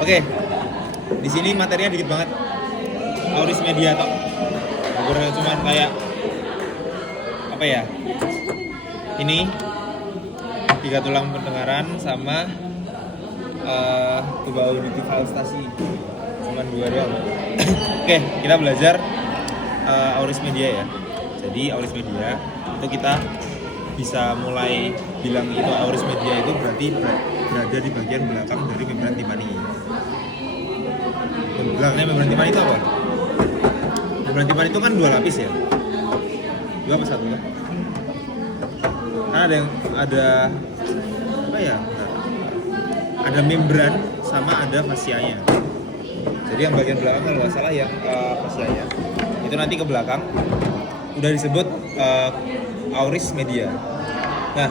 Oke, di sini materinya dikit banget. Auris media tok. Cuma kayak apa ya? Ini 3 tulang pendengaran sama tuba auditif austasi. Cuman 2 doang. Oke, kita belajar auris media ya. Jadi auris media itu kita bisa mulai bilang itu auris media itu berarti berada di bagian belakang dari membran timpani. Belakangnya membran timpani itu apa? Membran timpani itu kan 2 lapis ya. 2 apa 1 lah? Kan ada apa ya? Ada membran sama ada fasianya. Jadi yang bagian belakang kalau nggak salah yang fasianya itu nanti ke belakang udah disebut auris media. Nah,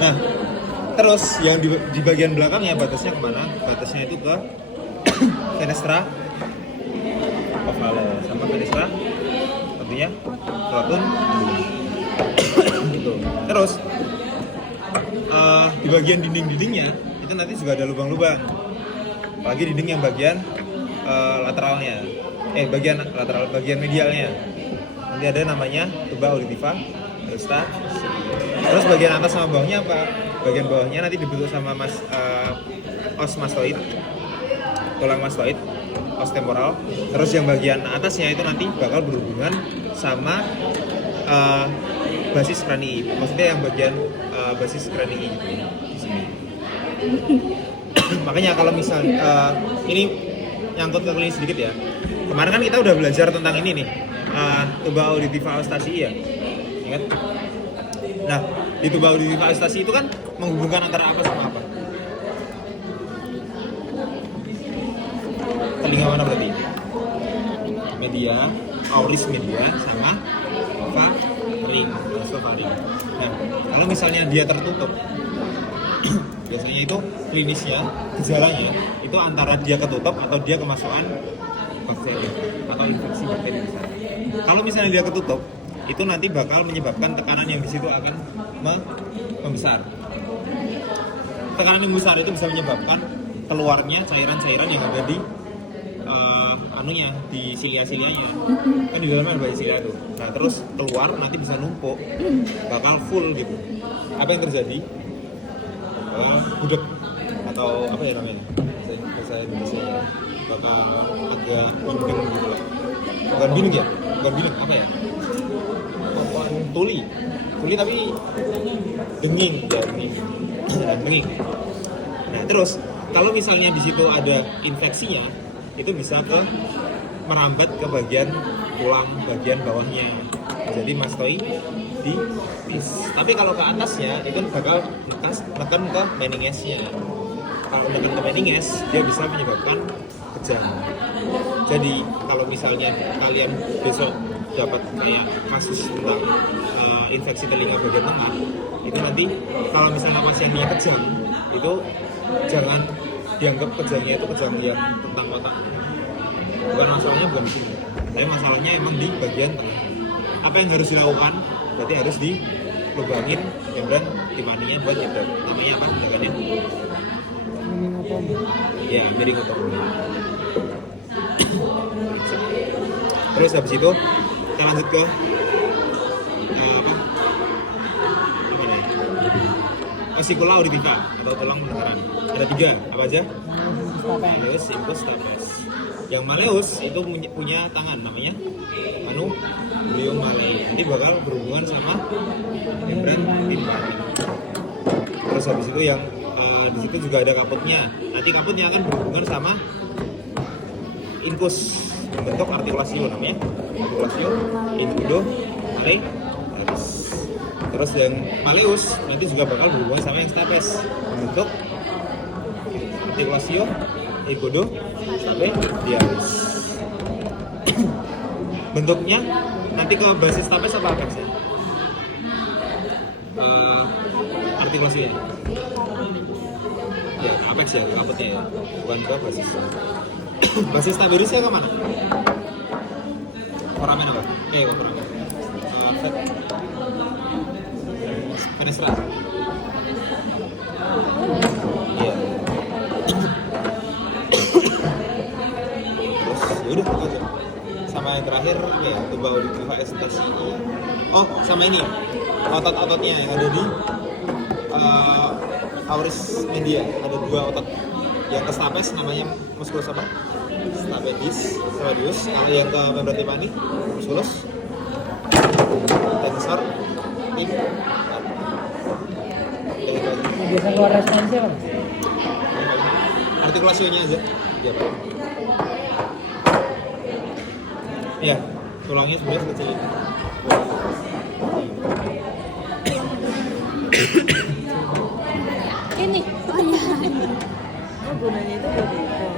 nah, terus yang di bagian belakangnya batasnya kemana? Batasnya itu ke fenestra ovale sama fenestra artinya rotun gitu. Terus di bagian dinding-dindingnya itu nanti juga ada lubang-lubang. Apalagi dinding yang bagian lateralnya, bagian lateral, bagian medialnya. Nanti ada namanya tuba auditiva, aorta. Terus bagian atas sama bawahnya apa? Bagian bawahnya nanti dibentuk sama os mastoid, tulang mastoid, os temporal. Terus yang bagian atasnya itu nanti bakal berhubungan sama basis cranii. Maksudnya yang bagian basis cranii gitu di sini. Makanya kalau misal ini nyangkut ke klinis sedikit ya. Kemarin kan kita udah belajar tentang ini nih, tuba auditiva austasi ya. Ingat? Nah, di tuba auditiva austasi itu kan menghubungkan antara apa sama apa? Telinga mana berarti? Media, auris media sama faring, nasofaring. Nah, kalau misalnya dia tertutup, biasanya itu klinisnya, gejalanya itu antara dia ketutup atau dia kemasukan bakteri atau infeksi bakteri besar. Kalau misalnya dia ketutup, itu nanti bakal menyebabkan tekanan yang di situ akan membesar. Tekanan yang besar itu bisa menyebabkan keluarnya cairan-cairan yang ada di di silia-silianya. Kan di dalamnya ada banyak silia tuh. Nah, terus keluar nanti bisa numpuk, bakal full gitu. Apa yang terjadi? Budek atau apa ya namanya? Bahasa Indonesia bakal agak bindeng gitu lah. Bukan bindeng ya? Bukan bindeng, apa ya? Tuli tapi denging ya, denging. Nah, terus kalau misalnya di situ ada infeksinya, itu bisa merambat ke bagian tulang bagian bawahnya. Jadi mastoiditis. Tapi kalau ke atasnya itu bakal menekan ke meningesnya. Kalau menekan ke meninges, dia bisa menyebabkan kejang. Jadi kalau misalnya kalian besok dapat kayak kasus tentang infeksi telinga bagian tengah, itu nanti kalau misalnya pasiennya kejang, itu jangan dianggap kejangnya itu kejang yang tentang otak. Bukan masalahnya bukan di sini, tapi masalahnya emang di bagian tengah. Apa yang harus dilakukan? Berarti harus dilubangin membran timpaninya buat nyebar. Namanya apa? Tindakannya? Ya, meringotomi. Terus habis itu kita lanjut ke osikula auditiva atau tulang pendengaran. Ada 3, apa aja? Malleus, impus, stapes. Yang malleus itu punya tangan, namanya manubrium malleus. Nanti bakal berhubungan sama membran timpani. Terus habis itu yang di situ juga ada kaputnya. Nanti kaputnya akan berhubungan sama incus, bentuk artikulasi namanya artikulasi ingudo malleus. Terus yang malleus nanti juga bakal berhubungan sama yang stapes, bentuk artikulasi ingudo stapedialis. Bentuknya nanti ke basis stapes apa apex ya? Artikulasinya ya apex ya, kaputnya ya, bukan ke basis. Basis stabilisnya ke mana? Foramen apa? Foramen. Fenestra. terakhir ya tuba auditiva estesi. Oh sama ini otot-ototnya yang ada di auris media, ada 2 otot. Yang ke stapes namanya musculus apa? Stapedius. Kalau yang ke membran timpani musculus tensor tim. Biasa keluar responsnya Bang. Artikulasionya aja. Iya Pak. Iya, tulangnya sebenarnya sekecil ini. Ini. Oh, gunanya itu buat itu.